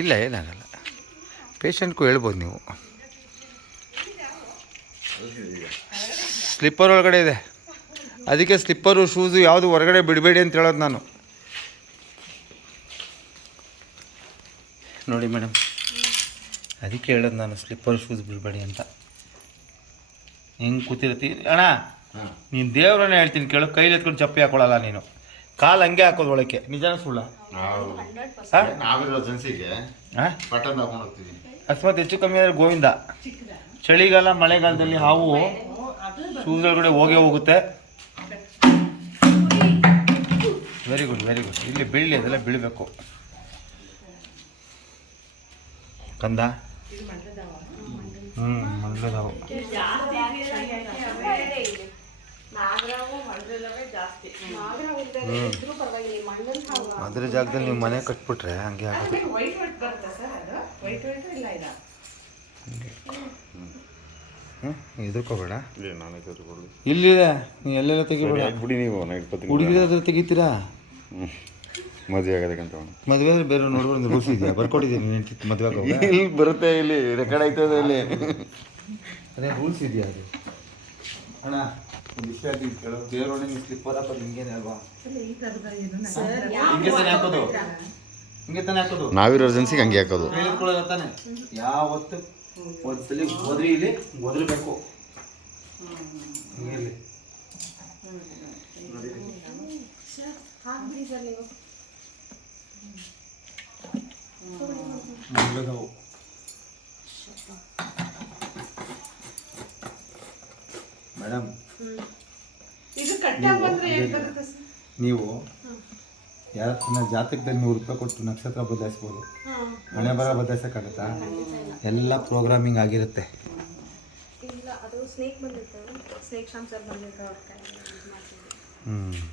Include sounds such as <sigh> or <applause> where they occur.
ಇಲ್ಲ ಏನಾಗಲ್ಲ. ಪೇಷಂಟ್ಗೂ ಹೇಳ್ಬೋದು ನೀವು. ಸ್ಲಿಪ್ಪರ್ ಒಳಗಡೆ ಇದೆ. ಅದಕ್ಕೆ ಸ್ಲಿಪ್ಪರು ಶೂಸು ಯಾವುದು ಹೊರಗಡೆ ಬಿಡಬೇಡಿ ಅಂತ ಹೇಳೋದು ನಾನು. ನೋಡಿ ಮೇಡಮ್ ಅದಕ್ಕೆ ಹೇಳೋದು ನಾನು ಸ್ಲಿಪ್ಪರ್ ಶೂಸ್ ಬಿಡಬೇಡಿ ಅಂತ. ಹೆಂಗೆ ಕೂತಿರ್ತೀನಿ ಅಣ್ಣ ನೀನು ದೇವ್ರನ್ನ ಹೇಳ್ತೀನಿ ಕೇಳು ಕೈಲಿ ಎತ್ಕೊಂಡು ಚಪ್ಪಿ ಹಾಕೊಳ್ಳಲ್ಲ ನೀನು. ಕಾಲು ಹಂಗೆ ಹಾಕೋದು ಒಳಕ್ಕೆ. ನಿಜನ ಸುಳ್ಳ? ಅಸ್ಮತ್ ಹಾಂ? ನಾವಿರೋ ಜನ್ಸಿಗೆ ಹಾಂ? ಬಟನ್ ಹಾಕೊಂಡು ಹೋಗ್ತೀವಿ. ಅಕಸ್ಮಾತ್ ಹೆಚ್ಚು ಕಮ್ಮಿ ಆದರೆ ಗೋವಿಂದ. ಚಳಿಗಾಲ ಮಳೆಗಾಲದಲ್ಲಿ ಹಾವು ಶೂಸ್ ಹೋಗೇ ಹೋಗುತ್ತೆ. ವೆರಿ ಗುಡ್ ವೆರಿ ಗುಡ್ ಇಲ್ಲಿ ಬೀಳಿ ಅದೆಲ್ಲ ಬೀಳಬೇಕು. ಕಂದ? ಹ್ಞೂ ಮಂಡ್ಲದಾವು ಅದ್ರ ಜಾಗದಲ್ಲಿ ನೀವು ಮನೆ ಕಟ್ಬಿಟ್ರೆ ಹಂಗೆ ಆಗುತ್ತೆ. ವೈಟ್ ವೈಟ್ ಬರುತ್ತೆ ಸರ್ ಅದು? ವೈಟ್ ವೈಟ್ ಇಲ್ಲ ಇದು? ಹ್ಞೂ ಹೆದರ್ಕೋಬೇಡ ಇಲ್ಲ ನಾನೇ ಕರ್ಕೊಳ್ಳಿ ಇಲ್ಲಿದೆ ನೀವು ಎಲ್ಲೆಲ್ಲ ತೆಗಿಬೇಡ. ಬಿಡಿ ನೀವು ನಾ ಇಟ್ಕೊತೀನಿ ಹುಡುಗಿರ ಹತ್ರ ತೆಗಿತೀರಾ? ಹ್ಞೂ ಮದುವೆ ಆಗೋದಕ್ಕಂತ ಮದುವೆ ಆದ್ರೆ ಬೇರೆ ನೋಡ್ಬಾರ್ದು ರೂಲ್ಸ್ ಇದೆಯಾ? ಬರ್ಕೊಟ್ಟಿದ್ದೀನಿ ನಿಂತಿತ್ತು ಮದುವೆ <laughs> ಇಲ್ಲಿ ಬರುತ್ತೆ ಇಲ್ಲಿ ರೆಕಾರ್ಡ್ ಆಯ್ತದೆ ಇಲ್ಲಿ ಅದೇ ರೂಲ್ಸ್ ಇದೆಯಾ ಅದು? ಅಣ್ಣ ಒಂದು ವಿಷಯ ಆಗಿ ಕೇಳೋ ದೇವರೊಳಗೆ ನೀವು ಸ್ಲಿಪ್ಪರ್ ಹಾಕೋದು ಹಿಂಗೇನೆ ಅಲ್ವಾ? ಹಿಂಗೆ ತಾನೇ ಹಾಕೋದು? ಹಿಂಗೆ ತಾನೇ ಹಾಕೋದು? ನಾವಿರೋ ಅರ್ಜೆನ್ಸಿಗೆ ಹಂಗೆ ಹಾಕೋದು. ಹೇಳಿಕೊಳ್ಳೋದ ತಾನೆ? ಯಾವತ್ತು ಒಂದ್ಸಲಿ ಹೋದ್ರಿ ಇಲ್ಲಿ ಹೋದ್ರಬೇಕು. ಹಾಕ್ಬಿಡಿ ಸರ್ ಮಂಗಳದವು ಮೇಡಮ್ ಇದು ಕಟ್ಟಾಗ ಬಂದ್ರೆ ಏನು ಬರುತ್ತೆ ಸರ್? ನೀವು ಯಾರನ್ನ ಜಾತಕದಲ್ಲಿ ನೂರು ರೂಪಾಯಿ ಕೊಟ್ಟು ನಕ್ಷತ್ರ ಬದಲಾಯಿಸ್ಬೋದು. ಮನೆ ಬರ ಬದಲಾಯಿಸೋಕ್ಕಾಗತ್ತಾ? ಎಲ್ಲ ಪ್ರೋಗ್ರಾಮಿಂಗ್ ಆಗಿರುತ್ತೆ. ಹ್ಞೂ